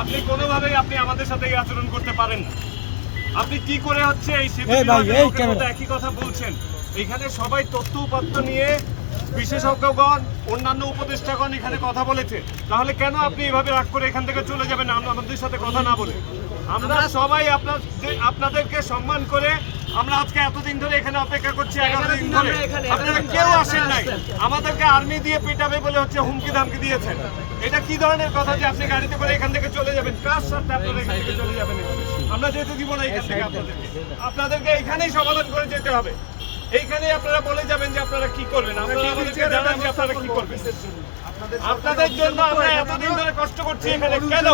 আপনি কোনোভাবেই আপনি আমাদের সাথে এই আচরণ করতে পারেন না। আপনি কি করে হচ্ছে এই একই কথা বলছেন? এখানে সবাই তথ্য উপাত্ত নিয়ে বিশেষজ্ঞগণ, অন্যান্য উপদেষ্টাগণ এখানে কথা বলেছে। তাহলে কেন আপনি এভাবে রাগ করে এখান থেকে চলে যাবেন আমাদের সাথে কথা না বলে? আমরা সবাই আপনাদেরকে সম্মান করে আমরা আজকে এতদিন ধরে এখানে অপেক্ষা করছি, 11 দিন ধরে আপনারা কেউ আসেন নাই। আমাদেরকে আর্মি দিয়ে পেটাবে বলে হচ্ছে হুমকি ধামকি দিয়েছেন। এটা কি ধরনের কথা যে আপনি গাড়িতে করে এখান থেকে চলে যাবেন? কার সাথে আপনারা এখান থেকে চলে যাবেন? আমরা যেতে দিব না এখান থেকে। আপনাদেরকে এখানেই সমাধান করে যেতে হবে। এইখানেই আপনারা বলে যাবেন যে আপনারা কি করবেন। আপনারা আমাদেরকে জানান যে আপনারা কি করবেন। আপনাদের জন্য আমরা এতদিন ধরে কষ্ট করছি এখানে। কেন?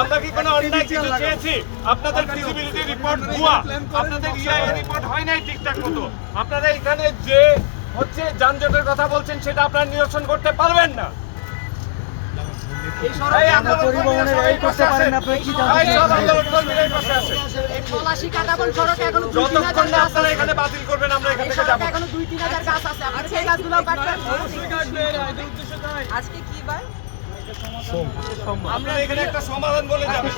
আমরা কি কোনো অন্যায় কিছু চেয়েছি? আপনাদের ফিজিবিলিটি রিপোর্ট ভুয়া, আপনাদের ইআইএ রিপোর্ট হয় নাই ঠিকঠাক মতো। আপনারা এখানে যে হচ্ছে যানজটের কথা বলছেন সেটা আপনারা নিরসন করতে পারবেন না। এখানে বাতিল করবেন, আমরা এখান থেকে যাবো। আজকে কি বার? আমরা এখানে একটা সমাধান বলে যাবেন।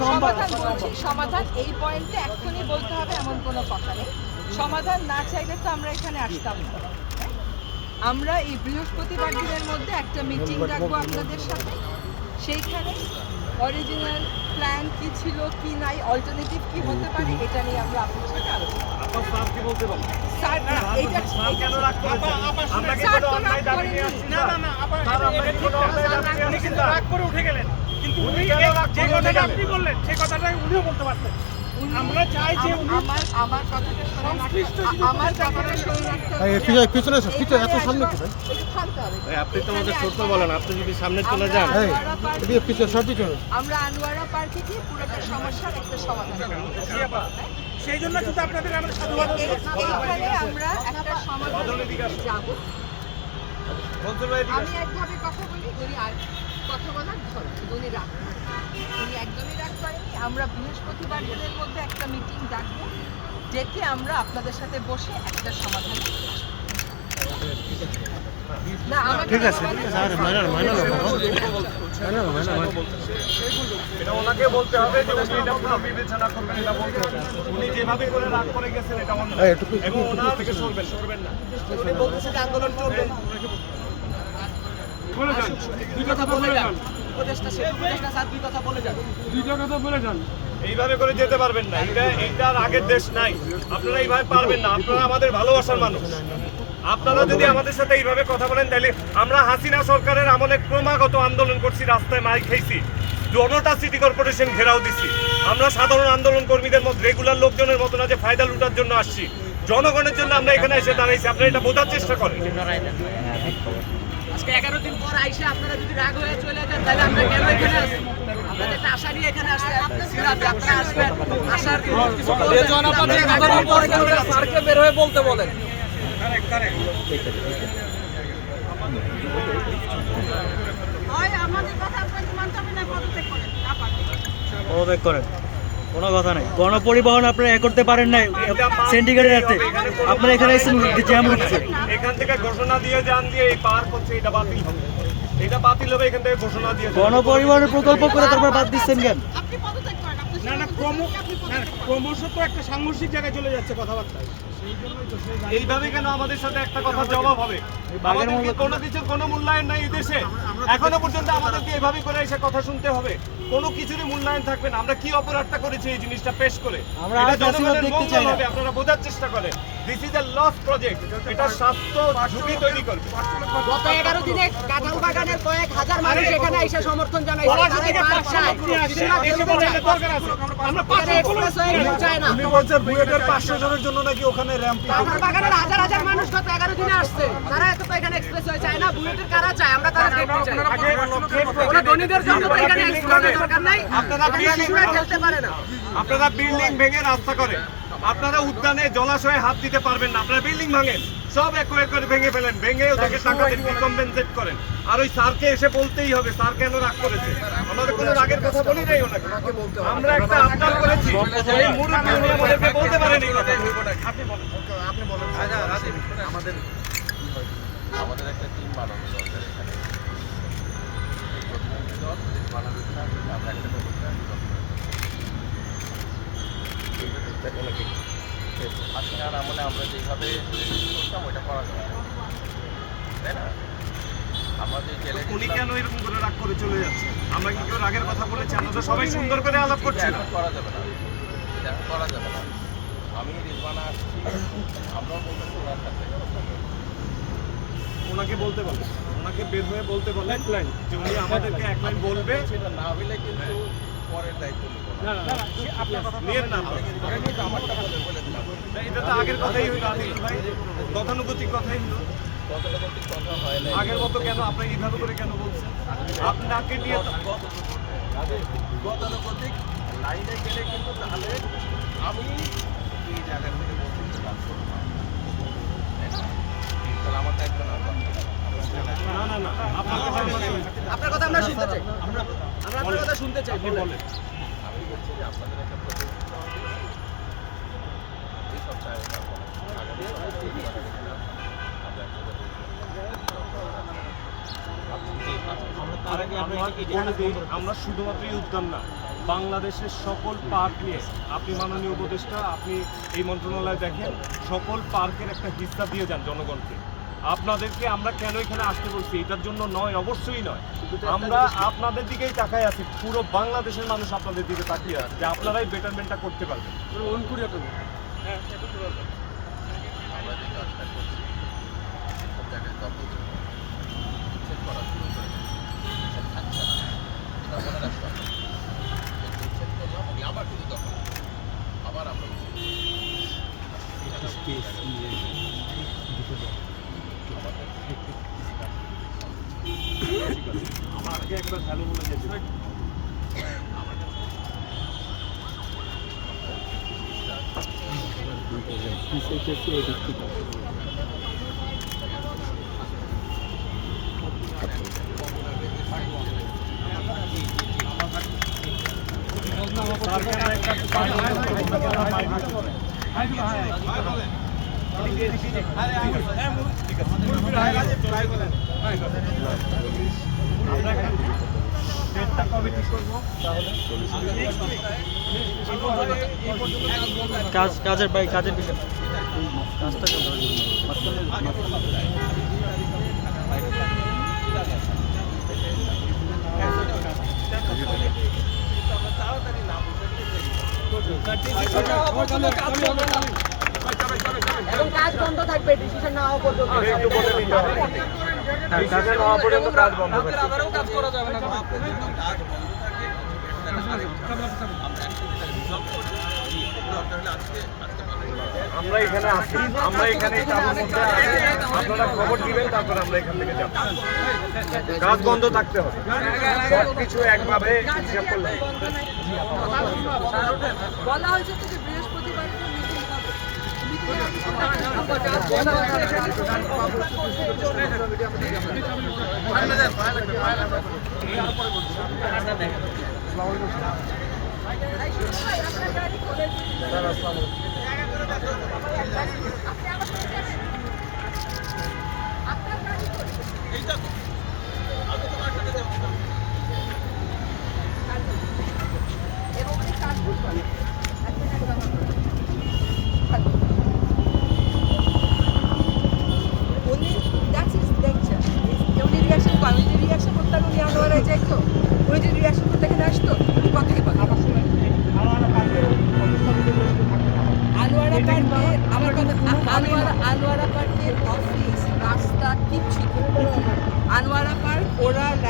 সমাধান এই পয়েন্টে এক্ষুনি বলতে হবে এমন কোনো কথা নেই। সমাধান না চাইলে তো আমরা এখানে আসতাম না। আমরা এই বৃহস্পতিবার দিনের মধ্যে একটা মিটিং রাখবো আপনাদের সাথে। সেইখানে অরিজিনাল প্ল্যান কি ছিল, কি নাই, অল্টারনেটিভ কি হতে পারে, এটা নিয়ে আমরা আপনার সাথে আলোচনা করব। স্যার কি বলতে বলেন? স্যার না, এটা কেন রাগ করেছেন? আমরা কি কোনো অন্যায় দাবি নিয়ে আসছি? না না না, স্যার আমরা কি কোনো অন্যায় দাবি নিয়ে আসছি? কিন্তু রাগ করে উঠে গেলেন। কিন্তু উনি যে কথাটা আপনি বললেন সেই কথাটা উনিও বলতে পারতেন। আমরা চাই যে আমার কথাটা পিছনে এত সামনে কি ভাই? আপনি তো আমাদের ছোট বলেন, আপনি যদি সামনে চলে যান। আমরা আনোয়ারা পার্কে গিয়ে পুরোটা সমস্যার একটা সমাধান করব। সেই জন্য কিন্তু আপনাদের আমরা সাধুবাদ এইখানে আমরা একটা সমাধানে যাব। আমি একভাবে কথা বলি, উনি আর কথা বলার ধরন উনি রাগ করেন। উনি একদমই রাগ করেনি। আমরা বৃহস্পতিবার দিনের মধ্যে একটা মিটিং ডাকবো, ডেকে আমরা আপনাদের সাথে বসে একটা সমাধান করব। না ঠিক আছে এটা ওনাকে বলতে হবে যে উনি এটা পুরো বিবেচনা করবেন। এটা বলতে হবে উনি যেভাবে করে রাগ করে গেছেন এটা অন্যায় এবং ওনার থেকে সরবেন না। উনি বলতেছে যে আন্দোলন চলবে। বলে যান, দুই কথা বলে যান। উপদেষ্টা স্যার দুই কথা বলে যান। দুইটা কথা বলে যান। এইভাবে করে যেতে পারবেন না। এইটার আগের দেশ নাই। আপনারা এইভাবে পারবেন না। আপনারা আমাদের ভালোবাসার মানুষ। আপনারা যদি আমাদের সাথে এইভাবে কথা বলেন তাহলে আমরা হাসিনা সরকারের আমলে ক্রমাগত আন্দোলন করছি, রাস্তায় মাইক খাইছি, জনতা সিটি কর্পোরেশন ঘেরাও দিছি। আমরা সাধারণ আন্দোলন কর্মীদের মধ্যে রেগুলার লোকজনের মতো না যে ফায়দা লুটার জন্য আসছি, জনগণের জন্য আমরা এখানে এসে দাঁড়াইছি। আপনারা এটা বোঝার চেষ্টা করেন। আজকে 11 দিন পর আইসা আপনারা যদি রাগ হয়ে চলে যান তাহলে আমরা কেন এখানে আসি? আপনাদের একটা আশা নিয়ে এখানে আসতে ছিলাম যে আপনারা আসবেন। আশার স্যারকে বের হয়ে বলতে বলেন। পদত্যাগ করেন, কোনো কথা নাই। গণপরিবহন আপনারা এ করতে পারেন নাই সিন্ডিকেটের হাতে। আপনারা এখানে এসে জ্যাম হচ্ছে। এখান থেকে ঘোষণা দিয়ে যান যে এই পার্ক হচ্ছে এটা বাতিল হবে। এটা বাতিল হবে, এখান থেকে ঘোষণা দিয়ে গণপরিবহনের প্রকল্প করে তারপর বাদ দিচ্ছেন কেন? না না, ক্রমশ তো একটা সাংঘর্ষিক জায়গায় চলে যাচ্ছে কথাবার্তা। এইভাবে কেন আমাদের সাথে একটা কথা জবাব হবে? আমাদেরকে কোনো কিছুর কোনো মূল্যায়ন নাই এই দেশে। এখনো পর্যন্ত আমাদেরকে এভাবে করে এসে কথা শুনতে হবে। কোনো কিছুরই মূল্যায়ন থাকবে না। আমরা কি অপরাধটা করেছি এই জিনিসটা পেশ করে? এটা জনগণের মঙ্গল হবে। আপনারা বোঝার চেষ্টা করেন। This is a loss project. এটা স্বাস্থ্য ঝুঁকি তৈরি করবে। গত 11 দিনে কাঁঠাল বাগানের কয়েক হাজার মানুষ এখানে এসে সমর্থন জানাইছে। আমরা 500 চাই না। আপনি বলছেন বুয়েটের 500 জনের জন্য নাকি ওখানে র্যাম্প? কাঁঠাল বাগানের হাজার হাজার মানুষ গত 11 দিনে আসছে। তারা এত তো এখানে এক্সপ্রেস হয়ে যায় না। বুয়েটের কারা চায়? আমরা তারা দেখতে চাই। ওরা ধনীদের জন্য তো এখানে এক্সপ্রেস দরকার নাই। আপনারা শিশুরা খেলতে পারে না। আপনারা বিল্ডিং ভেঙে রাস্তা করে, আপনারা উদ্যানে জলাশয়ে হাত দিতে পারবেন না। আপনারা বিল্ডিং ভাঙেন, সব এক করে ভেঙে ফেলেন, ভেঙে ওদেরকে টাকা দিয়ে কম্পেনসেট করেন। আর ওই স্যারকে এসে বলতেই হবে স্যার কেন রাগ করেছে। আমাদের কোনো রাগের কথা বলি নাই ওনাকে। আমরা একটা আবদার করেছি, এই মুরব্বি উনি আমাদেরকে বলতে পারেন এই কথা। আপনি বলেন। আমাদের একটা টিম বানানো দরকার এখানে। আমরা একটা রাতে এসে যে করতাম ওইটা করা যাবে না, তাই না? আমরা যে জেলে উনি কেন এরকম করে রাগ করে চলে যাচ্ছে? আমরা কি কেউ রাগের কথা বলেছি? আমরা তো সবাই সুন্দর করে আলাপ করছি না। এখন করা যাবে না, এটা এখন করা যাবে না। আমি রিজওয়ানা আসছি, আমরাও বলতেছি ওনার সাথে। ওনাকে বলতে বলে, ওনাকে বের হয়ে বলতে বলে যে উনি আমাদেরকে এক লাইন বলবে। সেটা না হইলে কিন্তু পরের দায়িত্ব নিব না। নিয়েন না আপনারা। আগে কিন্তু আমারটা বলে দিলাম। এটা তো আগের কথাই হইলো আদিল ভাই, গতানুগতিক কথাই হইলো। গতানুগতিক কথা হয় না। আগের মতো কেন আপনি এইভাবে করে কেন বলছেন? আপনাকে নিয়ে গতানুগতিক লাইনে গেলে কিন্তু তাহলে আমি এই জায়গা থেকে বলছি কাজ করবো না। তাহলে আমার দায়িত্ব না না না না আপনার কথা আমরা শুনি। আপনার কথা আমরা শুনতে চাই। আমরা আপনার কথা শুনতে চাই। আপনি বলেন। আমি বলছি যে আপনাদের একটা প্রজেক্ট এই সপ্তাহে আগামী সপ্তাহে আমরা আমরা শুধুমাত্র এই উদ্যান না, বাংলাদেশের সকল পার্ক নিয়ে আপনি মাননীয় উপদেষ্টা, আপনি এই মন্ত্রণালয় দেখেন, সকল পার্কের একটা হিস্সা দিয়ে যান জনগণকে। আপনাদেরকে আমরা কেন এখানে আসতে বলছি এটার জন্য নয়, অবশ্যই নয়। আমরা আপনাদের দিকেই তাকাই আছি, পুরো বাংলাদেশের মানুষ আপনাদের দিকে তাকিয়ে আছে যে আপনারাই বেটারমেন্টটা করতে পারবেন। আমরা যে কাজটা করছি সব জায়গায় দখল উচ্ছেদ করা শুরু করে উচ্ছেদ থাকছে না, এটা মনে রাখতে হবে। উচ্ছেদ করলাম আবার কিন্তু দখল, আবার আমরা আমাকে একবার হ্যালো বলে যেতে দিন। কাজের বিষয় কাজটা এবং কাজ বন্ধ থাকবে ডিসিশন না হওয়া পর্যন্ত। একটু বলে দিতে হবে। কাজে না হওয়া পর্যন্ত কাজ বন্ধ থাকবে। আবারও কাজ করা যাবে না। কাজ বন্ধ থাকে আমরা এখানে আসি, আমরা এখানে এই কাজের মধ্যে আছি। আপনারা খবর দিবেন, তারপর আমরা এখান থেকে যাব। কাজ বন্ধ থাকতে হবে, সবকিছু একভাবে হিসাব করলে বলা হয়েছে তো যে বৃহস্পতিবার রিয়াকশন করতে উনি আনোয়ারায় যাইতো, উনি যদি রিয়াকশন করতে এখানে আসতো কথাই বলে আনোয়ারা পার্কের আমার কথা আনোয়ারা পার্কের অফিস রাস্তা কিচ্ছু আনোয়ারা পার্ক ওরা